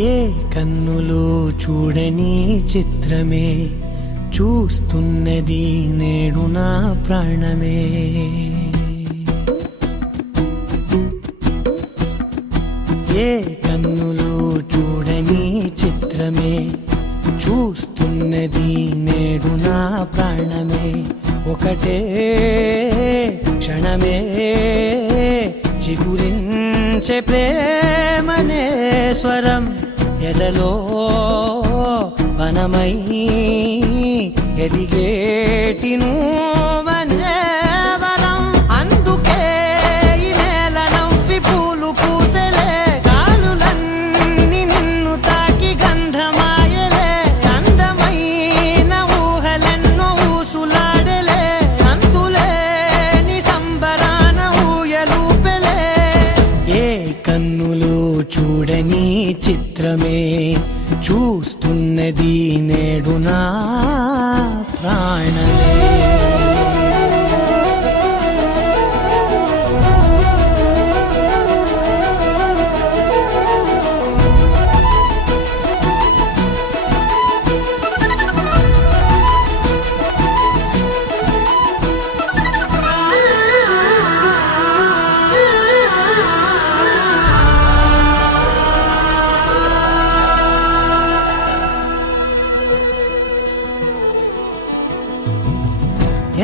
ఏ కన్నులు చూడని చిత్రమే చూస్తున్నది నేడు నా ప్రాణమే. ఏ కన్నులు చూడని చిత్రమే చూస్తున్నది నేడు నా ప్రాణమే. ఒకటే క్షణమే చిగురించే ప్రేమనే స్వరం ఎదలో వనమై ఎదిగేటి నువ్వనే వరం. అందుకే ఈ నేల నవ్వి పూలు పూసెలే, గాలులన్నీ నిన్ను తాకి గంధమాయలే. అందమైన ఊహలెన్నో ఊసులాడలే, అంతులేని సంబరాన ఊయలూపెలే. ఏ కన్నులు చూడని చిత్రమే చూస్తున్నది నేడు నా ప్రాణమే.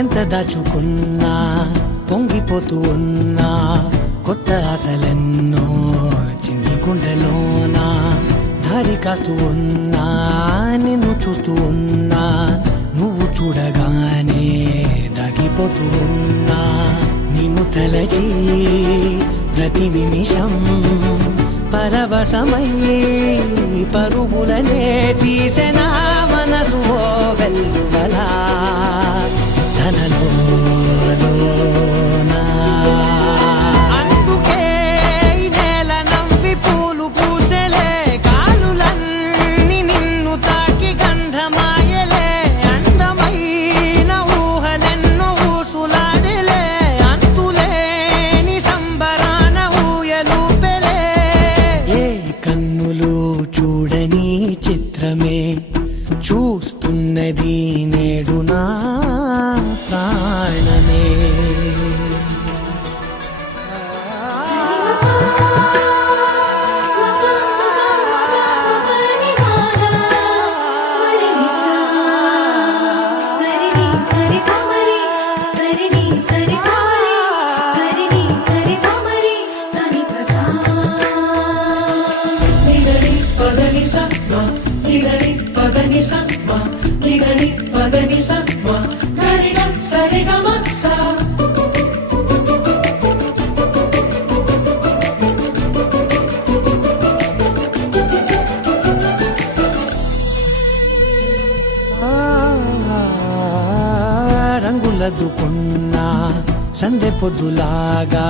ఎంత దాచుకున్నా పొంగిపోతూ ఉన్నా, కొత్త ఆశలెన్నో చిన్ని గుండెలోనా దారి కాస్తూ ఉన్నా. నిన్ను చూస్తూ ఉన్నా, నువ్వు చూడగానే దాగిపోతూ ఉన్నా. నిన్ను తలచి ప్రతి నిమిషం పరవశమై పరుగులనే తీసెనా మనసు ఓ వెల్లువలా తనలోనా. అందుకే ఈ నేల నవ్వి పూలు పూసెలే, గాలులన్నీ నిన్ను తాకి గంధమాయలే. అందమైన ఊహలెన్నో ఊసులాడలే, అంతులేని సంబరాన ఊయలూపెలే. ఏ కన్నులు చూడని చిత్రమే చూస్తున్నది నేడు నా ప్రాణమే. రంగులదుకున్నా సందె పొద్దులాగా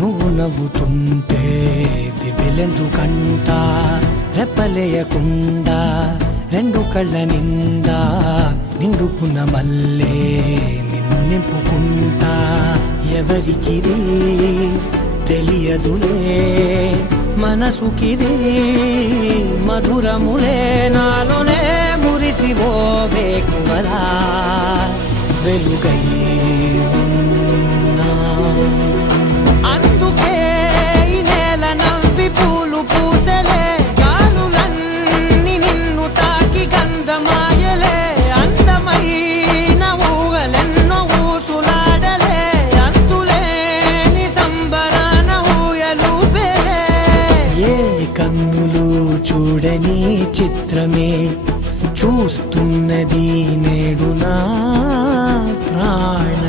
నువ్వు నవ్వుతుంటే దివ్వెలెందుకంట. రెప్పలేయకుండా రెండు కళ్ళ నిండా నిండుకున్న మల్లే నిన్ను నింపుకుంటా. ఎవరికిది తెలియదులే మనసుకిది మధురములే, నాలోనే మురిసివో వేకువలా వెలుగై ఉన్నా. అందుకే ఈ నేల నవ్వి పూలు పూసెలే, గాలులన్నీ నిన్ను తాకి గంధమాయలే. అందమైన ఊహలెన్నో ఊసులాడలే, అంతులేని సంబరాన ఊయలూపెలే. ఏ కన్నులు చూడని చిత్రమే చూస్తున్నది నేడు నా ప్రాణ